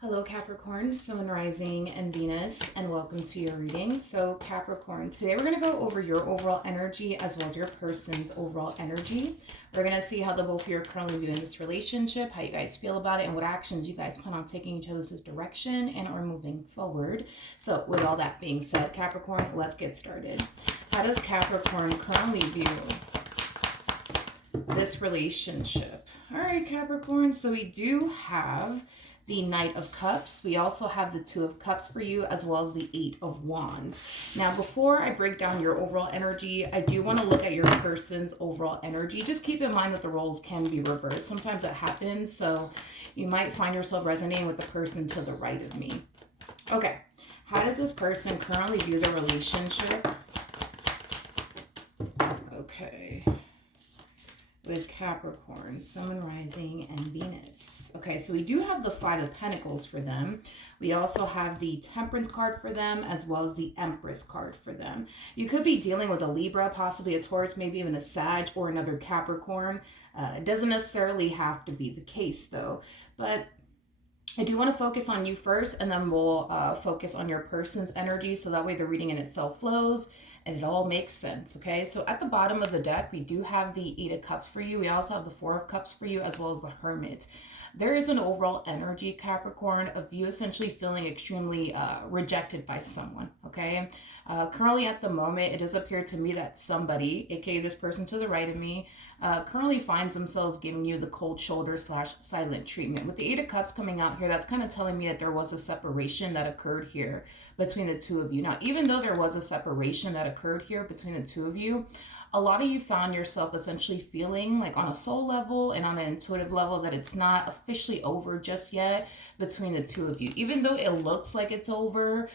Hello Capricorn, Sun, Rising, and Venus, and welcome to your reading. So Capricorn, today we're going to go over your overall energy as well as your person's overall energy. We're going to see how the both of you are currently viewing this relationship, how you guys feel about it, and what actions you guys plan on taking each other's direction and are moving forward. So with all that being said, Capricorn, let's get started. How does Capricorn currently view this relationship? All right, Capricorn, so we do have the Knight of Cups. We also have the Two of Cups for you, as well as the Eight of Wands. Now, before I break down your overall energy, I do want to look at your person's overall energy. Just keep in mind that the roles can be reversed. Sometimes that happens, so you might find yourself resonating with the person to the right of me. Okay, how does this person currently view the relationship? Okay. With Capricorn, Sun, Rising, and Venus. Okay, so we do have the Five of Pentacles for them. We also have the Temperance card for them, as well as the Empress card for them. You could be dealing with a Libra, possibly a Taurus, maybe even a Sag or another Capricorn. It doesn't necessarily have to be the case, though. But I do want to focus on you first, and then we'll focus on your person's energy, so that way the reading in itself flows and it all makes sense. Okay, so at the bottom of the deck, we do have the Eight of Cups for you. We also have the Four of Cups for you, as well as the Hermit. There is an overall energy, Capricorn, of you essentially feeling extremely rejected by someone. Okay, currently at the moment, it does appear to me that somebody, aka this person to the right of me, currently finds themselves giving you the cold shoulder / silent treatment. With the Eight of Cups coming out here, that's kind of telling me that there was a separation that occurred here between the two of you. Now, even though there was a separation that occurred here between the two of you, a lot of you found yourself essentially feeling like on a soul level and on an intuitive level that it's not officially over just yet between the two of you. Even though it looks like it's over,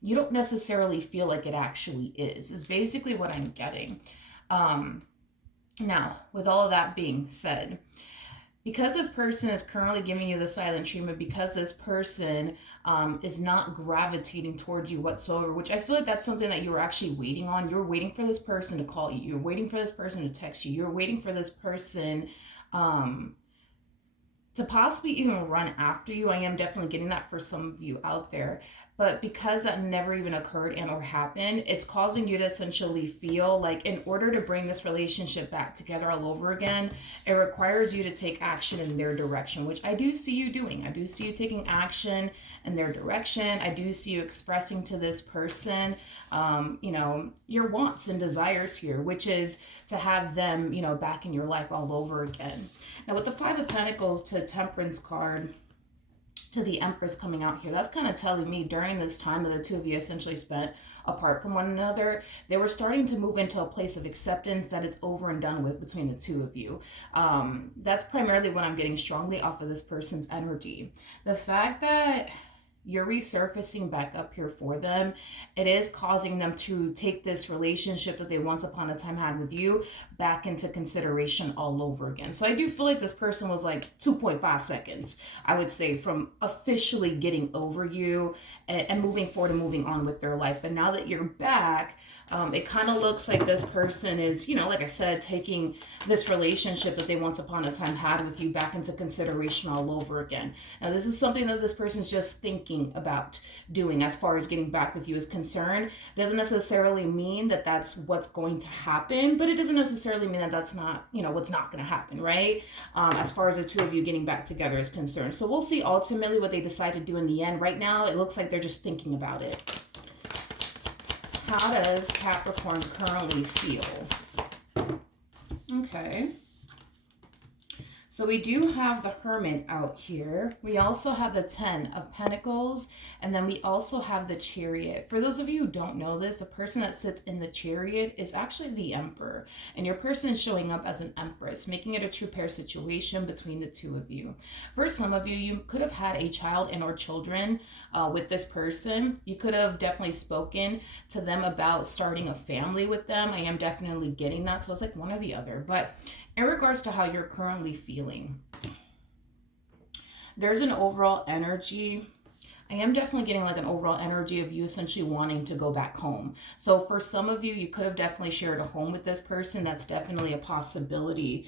you don't necessarily feel like it actually is basically what I'm getting. Now, with all of that being said, because this person is currently giving you the silent treatment, because this person is not gravitating towards you whatsoever, which I feel like that's something that you were actually waiting on. You're waiting for this person to call you. You're waiting for this person to text you. You're waiting for this person to possibly even run after you. I am definitely getting that for some of you out there. But because that never even occurred and or happened, it's causing you to essentially feel like in order to bring this relationship back together all over again, it requires you to take action in their direction, which I do see you doing. I do see you taking action in their direction. I do see you expressing to this person, your wants and desires here, which is to have them, back in your life all over again. Now, with the Five of Pentacles to Temperance card to the Empress coming out here, that's kind of telling me during this time that the two of you essentially spent apart from one another, they were starting to move into a place of acceptance that it's over and done with between the two of you. That's primarily what I'm getting strongly off of this person's energy. The fact that you're resurfacing back up here for them, it is causing them to take this relationship that they once upon a time had with you back into consideration all over again. So I do feel like this person was like 2.5 seconds, I would say, from officially getting over you and moving forward and moving on with their life. But now that you're back, it kind of looks like this person is, like I said, taking this relationship that they once upon a time had with you back into consideration all over again. Now, this is something that this person's just thinking about doing as far as getting back with you is concerned. Doesn't necessarily mean that that's what's going to happen, but it doesn't necessarily mean that that's not, what's not going to happen, right? As far as the two of you getting back together is concerned. So we'll see ultimately what they decide to do in the end. Right now, it looks like they're just thinking about it. How does Capricorn currently feel? Okay. So we do have the Hermit out here. We also have the Ten of Pentacles, and then we also have the Chariot. For those of you who don't know this, the person that sits in the Chariot is actually the Emperor, and your person is showing up as an Empress, making it a true pair situation between the two of you. For some of you, you could have had a child and or children with this person. You could have definitely spoken to them about starting a family with them. I am definitely getting that, so it's like one or the other. But in regards to how you're currently feeling, there's an overall energy. I am definitely getting like an overall energy of you essentially wanting to go back home. So for some of you, you could have definitely shared a home with this person. That's definitely a possibility.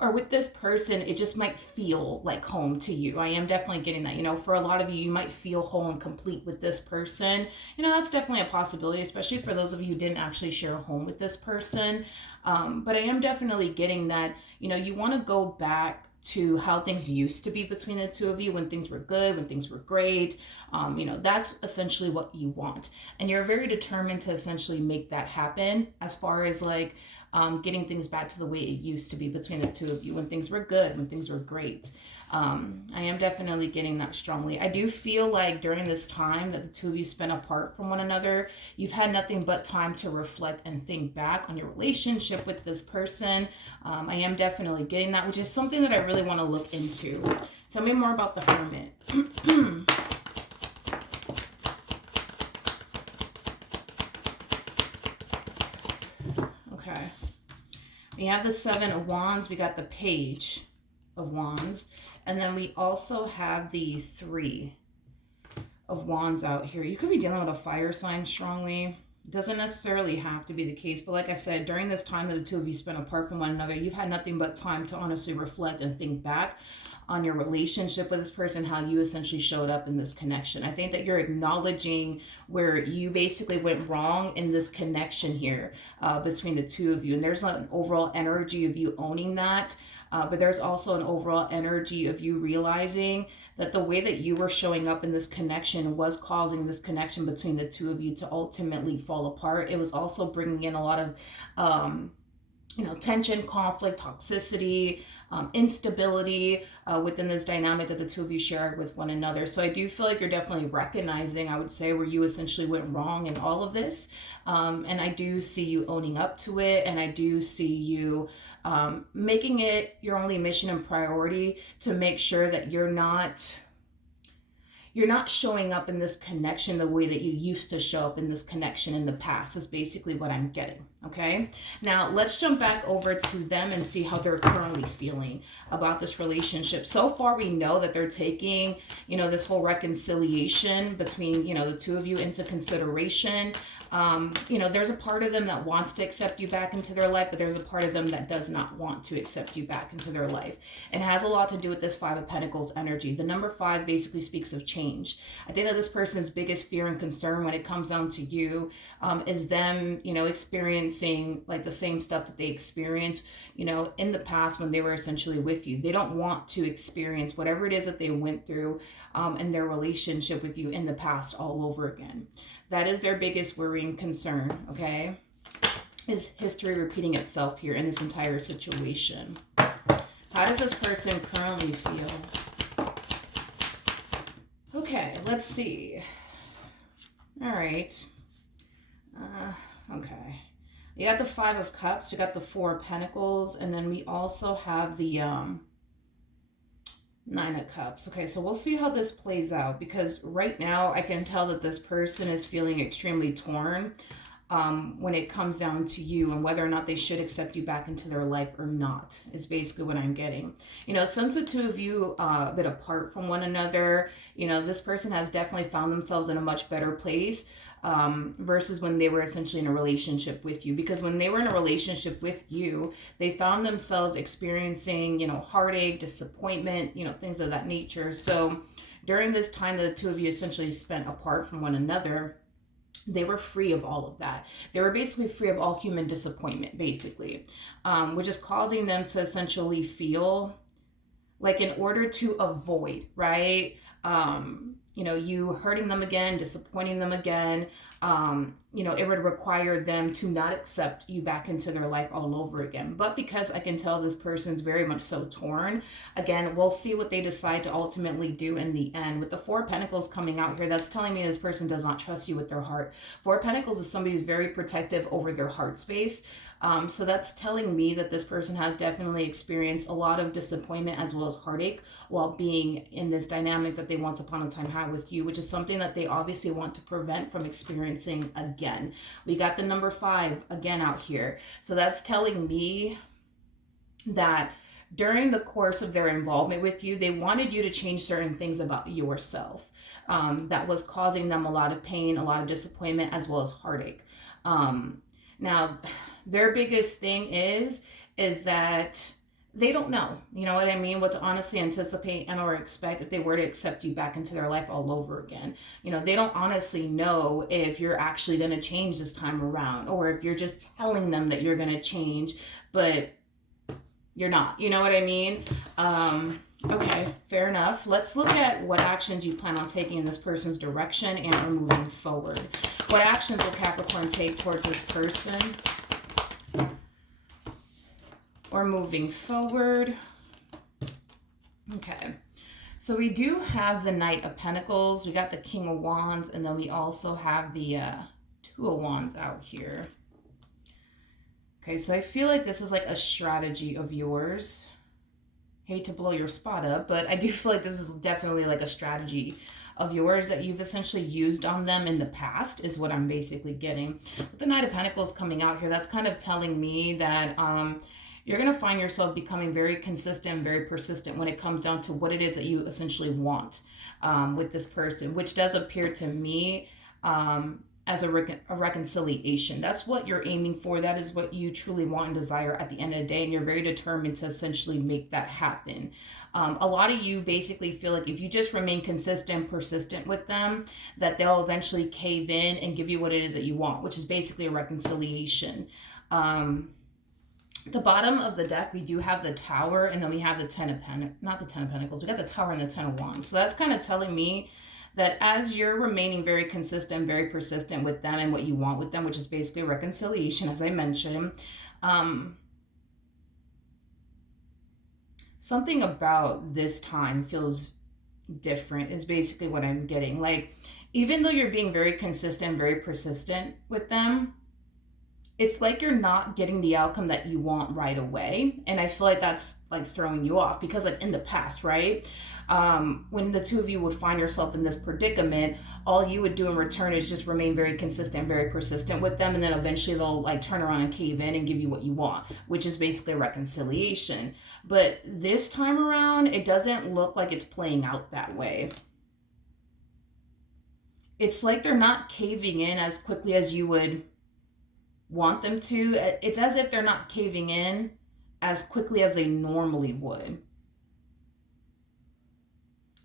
or with this person, it just might feel like home to you. I am definitely getting that. For a lot of you, you might feel whole and complete with this person. That's definitely a possibility, especially for those of you who didn't actually share a home with this person. But I am definitely getting that, you want to go back to how things used to be between the two of you, when things were good, when things were great. That's essentially what you want. And you're very determined to essentially make that happen, as far as like getting things back to the way it used to be between the two of you, when things were good, when things were great. I am definitely getting that strongly. I do feel like during this time that the two of you spent apart from one another, you've had nothing but time to reflect and think back on your relationship with this person. I am definitely getting that, which is something that I really want to look into. Tell me more about the Hermit. Okay. We have the Seven of Wands. We got the Page of Wands. And then we also have the Three of Wands out here. You could be dealing with a fire sign strongly. It doesn't necessarily have to be the case. But like I said, during this time that the two of you spent apart from one another, you've had nothing but time to honestly reflect and think back on your relationship with this person, how you essentially showed up in this connection. I think that you're acknowledging where you basically went wrong in this connection here between the two of you. And there's an overall energy of you owning that. But there's also an overall energy of you realizing that the way that you were showing up in this connection was causing this connection between the two of you to ultimately fall apart. It was also bringing in a lot of tension, conflict, toxicity, instability within this dynamic that the two of you shared with one another. So I do feel like you're definitely recognizing, I would say, where you essentially went wrong in all of this. And I do see you owning up to it. And I do see you making it your only mission and priority to make sure that you're not showing up in this connection the way that you used to show up in this connection in the past, is basically what I'm getting. Okay, now let's jump back over to them and see how they're currently feeling about this relationship. So far, we know that they're taking, this whole reconciliation between, the two of you into consideration. There's a part of them that wants to accept you back into their life, but there's a part of them that does not want to accept you back into their life. And it has a lot to do with this Five of Pentacles energy. The number 5 basically speaks of change. I think that this person's biggest fear and concern when it comes down to you is them, experiencing like the same stuff that they experienced, in the past when they were essentially with you. They don't want to experience whatever it is that they went through in their relationship with you in the past all over again. That is their biggest worrying concern, okay? Is history repeating itself here in this entire situation? How does this person currently feel? Okay, let's see. All right. Okay. We got the 5 of Cups, we got the 4 of Pentacles, and then we also have the 9 of Cups. Okay, so we'll see how this plays out, because right now I can tell that this person is feeling extremely torn when it comes down to you and whether or not they should accept you back into their life or not, is basically what I'm getting. Since the two of you a bit apart from one another, this person has definitely found themselves in a much better place versus when they were essentially in a relationship with you. Because when they were in a relationship with you, they found themselves experiencing, heartache, disappointment, things of that nature. So during this time that the two of you essentially spent apart from one another, they were free of all of that. They were basically free of all human disappointment, basically, which is causing them to essentially feel like, in order to avoid, right? You hurting them again, disappointing them again, it would require them to not accept you back into their life all over again. But because I can tell this person's very much so torn, again, we'll see what they decide to ultimately do in the end. With the 4 of Pentacles coming out here, that's telling me this person does not trust you with their heart. 4 of Pentacles is somebody who's very protective over their heart space. So that's telling me that this person has definitely experienced a lot of disappointment as well as heartache while being in this dynamic that they once upon a time had with you, which is something that they obviously want to prevent from experiencing again. We got the number 5 again out here. So that's telling me that during the course of their involvement with you, they wanted you to change certain things about yourself that was causing them a lot of pain, a lot of disappointment, as well as heartache. Now, their biggest thing is that they don't know, you know what I mean, what to honestly anticipate and or expect if they were to accept you back into their life all over again. You know, they don't honestly know if you're actually going to change this time around, or if you're just telling them that you're going to change, but you're not. You know what I mean? Okay, fair enough. Let's look at what actions you plan on taking in this person's direction and are moving forward. What actions will Capricorn take towards this person or moving forward? Okay. So we do have the Knight of Pentacles, we got the King of Wands, and then we also have the Two of Wands out here. Okay, so I feel like this is like a strategy of yours. Hate to blow your spot up, but I do feel like this is definitely like a strategy of yours that you've essentially used on them in the past, is what I'm basically getting. With the Knight of Pentacles coming out here, that's kind of telling me that you're going to find yourself becoming very consistent, very persistent when it comes down to what it is that you essentially want with this person, which does appear to me as a reconciliation. That's what you're aiming for. That is what you truly want and desire at the end of the day. And you're very determined to essentially make that happen. A lot of you basically feel like if you just remain consistent, persistent with them, that they'll eventually cave in and give you what it is that you want, which is basically a reconciliation. The bottom of the deck, we do have the Tower, and then we have the Ten of Pentacles, not the Ten of Pentacles, we got the Tower and the Ten of Wands. So that's kind of telling me that as you're remaining very consistent, very persistent with them and what you want with them, which is basically reconciliation, as I mentioned, something about this time feels different is basically what I'm getting. Like, even though you're being very consistent, very persistent with them, it's like you're not getting the outcome that you want right away. And I feel like that's like throwing you off, because like in the past, right? When the two of you would find yourself in this predicament, all you would do in return is just remain very consistent, very persistent with them. And then eventually they'll like turn around and cave in and give you what you want, which is basically a reconciliation. But this time around, it doesn't look like it's playing out that way. It's like they're not caving in as quickly as you would want them to. It's as if they're not caving in as quickly as they normally would.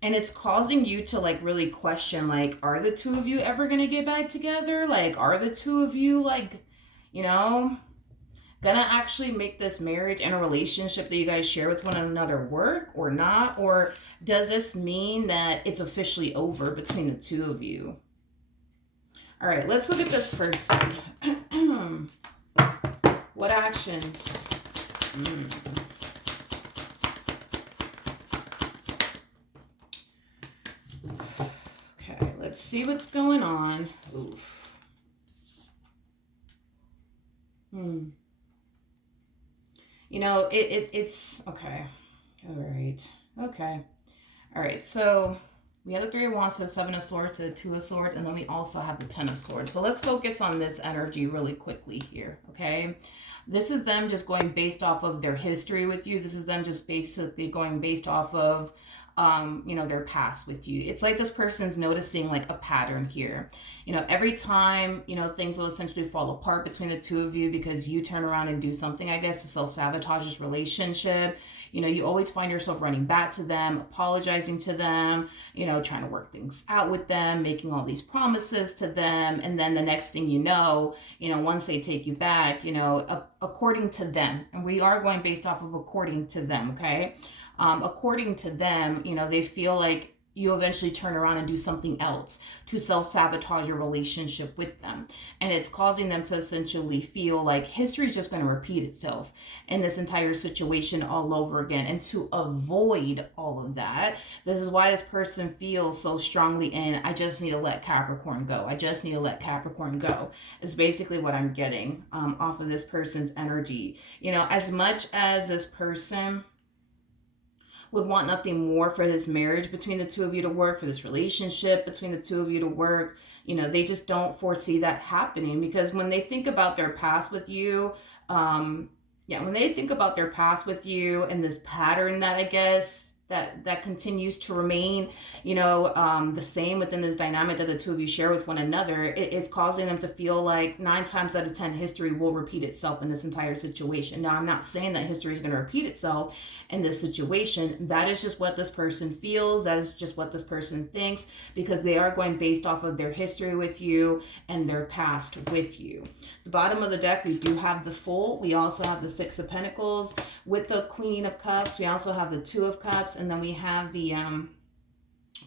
And it's causing you to like really question, like, are the two of you ever going to get back together? Like, are the two of you like, you know, gonna actually make this marriage and a relationship that you guys share with one another work or not? Or does this mean that it's officially over between the two of you? All right, let's look at this person. What actions? Okay, let's see what's going on. Oof. You know, it's okay. All right. Okay. All right. So we have the Three of Wands to the Seven of Swords to the Two of Swords, and then we also have the Ten of Swords. So let's focus on this energy really quickly here, okay? This is them just going based off of their history with you. This is them just basically going based off of, you know, their past with you. It's like this person's noticing like a pattern here. You know, every time, you know, things will essentially fall apart between the two of you because you turn around and do something, I guess, to self-sabotage this relationship. You know, you always find yourself running back to them, apologizing to them, you know, trying to work things out with them, making all these promises to them. And then the next thing you know, once they take you back, you know, according to them, and we are going based off of according to them, okay? According to them, you know, they feel like you eventually turn around and do something else to self-sabotage your relationship with them. And it's causing them to essentially feel like history is just going to repeat itself in this entire situation all over again. And to avoid all of that, this is why this person feels so strongly in, I just need to let Capricorn go. I just need to let Capricorn go, is basically what I'm getting off of this person's energy. You know, as much as this person would want nothing more for this marriage between the two of you to work, for this relationship between the two of you to work, you know, they just don't foresee that happening, because when they think about their past with you, when they think about their past with you and this pattern that I guess that continues to remain, the same within this dynamic that the two of you share with one another. It's causing them to feel like 9 times out of 10 history will repeat itself in this entire situation. Now, I'm not saying that history is going to repeat itself in this situation. That is just what this person feels. That is just what this person thinks, because they are going based off of their history with you and their past with you. The bottom of the deck, we do have the Fool. We also have the Six of Pentacles with the Queen of Cups. We also have the Two of Cups, and then we have the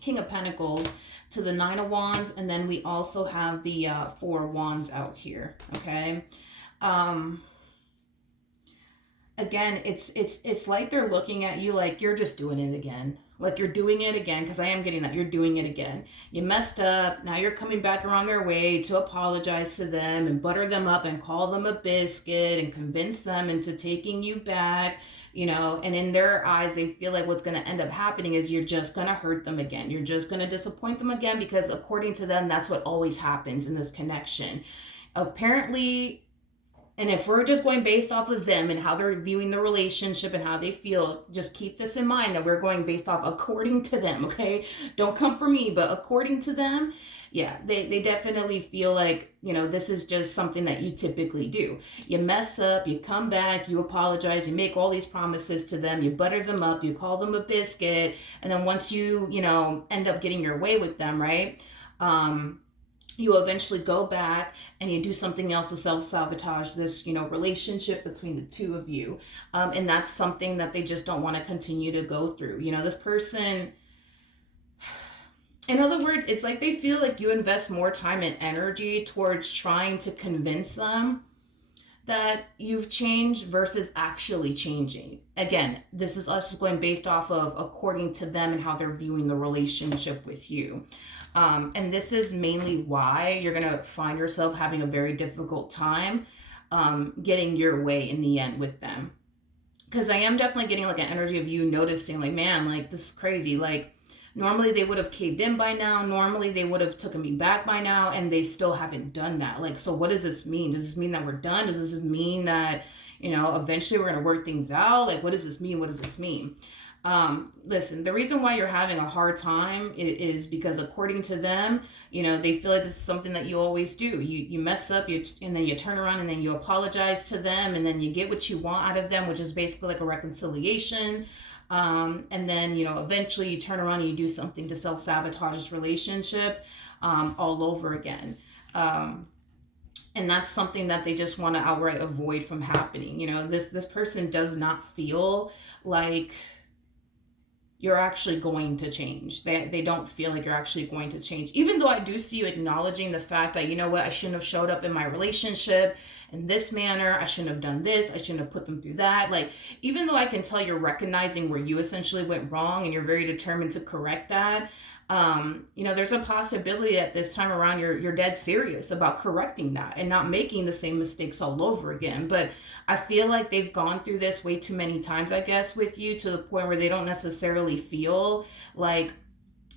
King of Pentacles to the Nine of Wands, and then we also have the Four of Wands out here. Okay. Again, it's like they're looking at you like you're just doing it again. Like you're doing it again, because I am getting that you're doing it again. You messed up. Now you're coming back around their way to apologize to them and butter them up and call them a biscuit and convince them into taking you back, and in their eyes, they feel like what's going to end up happening is you're just going to hurt them again. You're just going to disappoint them again, because according to them, that's what always happens in this connection. Apparently, and if we're just going based off of them and how they're viewing the relationship and how they feel, just keep this in mind that we're going based off according to them, okay? Don't come for me, but according to them, yeah, they definitely feel like, this is just something that you typically do. You mess up, you come back, you apologize, you make all these promises to them, you butter them up, you call them a biscuit, and then once you, end up getting your way with them, right? You eventually go back and you do something else to self-sabotage this, relationship between the two of you. And that's something that they just don't want to continue to go through. This person, in other words, it's like they feel like you invest more time and energy towards trying to convince them that you've changed versus actually changing. Again, this is us just going based off of according to them and how they're viewing the relationship with you. And this is mainly why you're going to find yourself having a very difficult time getting your way in the end with them. Because I am definitely getting like an energy of you noticing like, man, like this is crazy. Like normally they would have caved in by now. Normally they would have taken me back by now, and they still haven't done that. Like, so what does this mean? Does this mean that we're done? Does this mean that, eventually we're going to work things out? Like, what does this mean? What does this mean? Listen, the reason why you're having a hard time is because according to them, they feel like this is something that you always do. You mess up, and then you turn around and then you apologize to them, and then you get what you want out of them, which is basically like a reconciliation. And then, eventually you turn around and you do something to self-sabotage this relationship all over again. And that's something that they just want to outright avoid from happening. This person does not feel like you're actually going to change. They don't feel like you're actually going to change. Even though I do see you acknowledging the fact that, I shouldn't have showed up in my relationship in this manner. I shouldn't have done this. I shouldn't have put them through that. Like, even though I can tell you're recognizing where you essentially went wrong and you're very determined to correct that, there's a possibility that this time around you're dead serious about correcting that and not making the same mistakes all over again. But I feel like they've gone through this way too many times, I guess, with you, to the point where they don't necessarily feel like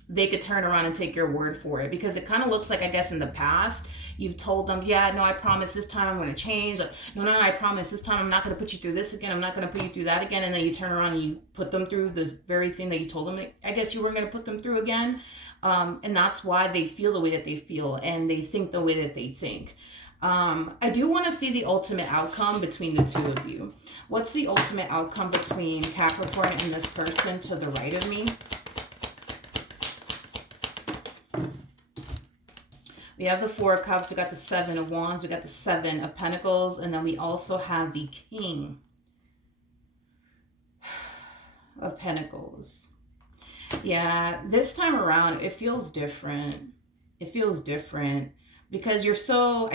they could turn around and take your word for it, because it kind of looks like, I guess, in the past you've told them, yeah, no, I promise this time I'm going to change. Like, no, I promise this time I'm not going to put you through this again. I'm not going to put you through that again. And then you turn around and you put them through this very thing that you told them, I guess, you weren't going to put them through again. And that's why they feel the way that they feel and they think the way that they think. I do want to see the ultimate outcome between the two of you. What's the ultimate outcome between Capricorn and this person to the right of me? We have the Four of Cups, we got the Seven of Wands, we got the Seven of Pentacles, and then we also have the King of Pentacles. Yeah, this time around, it feels different. It feels different because you're so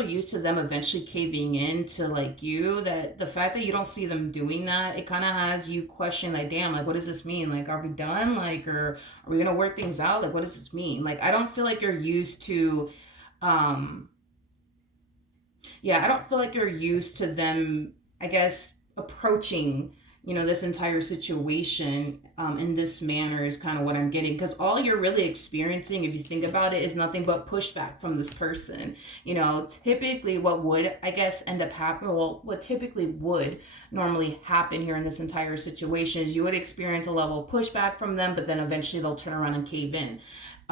used to them eventually caving in to like you, that the fact that you don't see them doing that, it kind of has you question like, damn, like, what does this mean? Like, are we done? Like, or are we going to work things out? Like, what does this mean? Like, I don't feel like you're used to, I don't feel like you're used to them, I guess, approaching this entire situation in this manner is kind of what I'm getting. Because all you're really experiencing, if you think about it, is nothing but pushback from this person. Typically what would, I guess, end up happening, well, what typically would normally happen here in this entire situation is you would experience a level of pushback from them, but then eventually they'll turn around and cave in.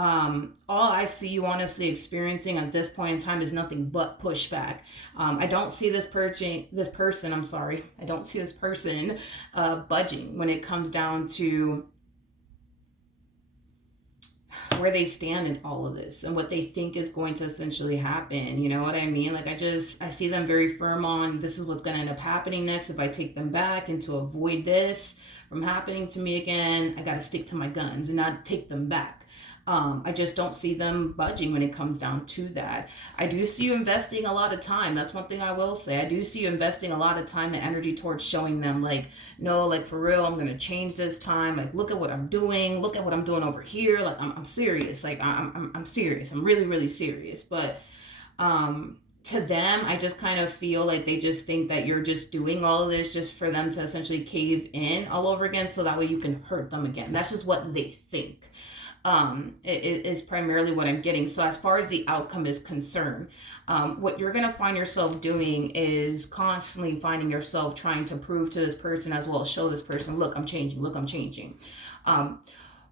All I see you honestly experiencing at this point in time is nothing but pushback. I don't see this person, I'm sorry, I don't see this person budging when it comes down to where they stand in all of this and what they think is going to essentially happen. You know what I mean? Like, I see them very firm on, this is what's going to end up happening next if I take them back, and to avoid this from happening to me again, I got to stick to my guns and not take them back. I just don't see them budging when it comes down to that. I do see you investing a lot of time. That's one thing I will say. I do see you investing a lot of time and energy towards showing them, like, no, like, for real, I'm going to change this time. Like, look at what I'm doing. Look at what I'm doing over here. Like, I'm serious. Like, I'm serious. I'm really, really serious. But, to them, I just kind of feel like they just think that you're just doing all of this just for them to essentially cave in all over again, so that way you can hurt them again. That's just what they think. It is primarily what I'm getting. So as far as the outcome is concerned, what you're going to find yourself doing is constantly finding yourself trying to prove to this person, as well as show this person, look, I'm changing, look, I'm changing.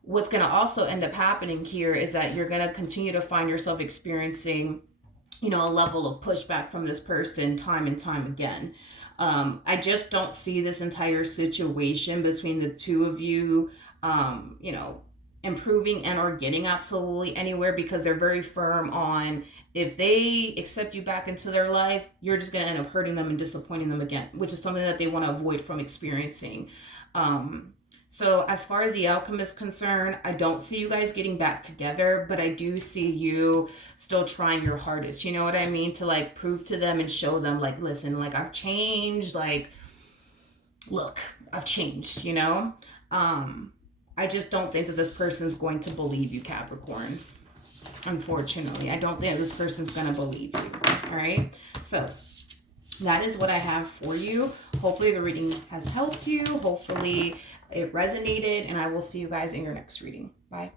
What's going to also end up happening here is that you're going to continue to find yourself experiencing, a level of pushback from this person time and time again. I just don't see this entire situation between the two of you, improving and or getting absolutely anywhere, because they're very firm on, if they accept you back into their life, you're just going to end up hurting them and disappointing them again, which is something that they want to avoid from experiencing. So as far as the outcome is concerned, I don't see you guys getting back together, but I do see you still trying your hardest, you know what I mean, to like prove to them and show them, like, listen, like, I've changed, like, look, I've changed, I just don't think that this person's going to believe you, Capricorn. Unfortunately, I don't think this person's going to believe you. All right. So that is what I have for you. Hopefully the reading has helped you. Hopefully it resonated, and I will see you guys in your next reading. Bye.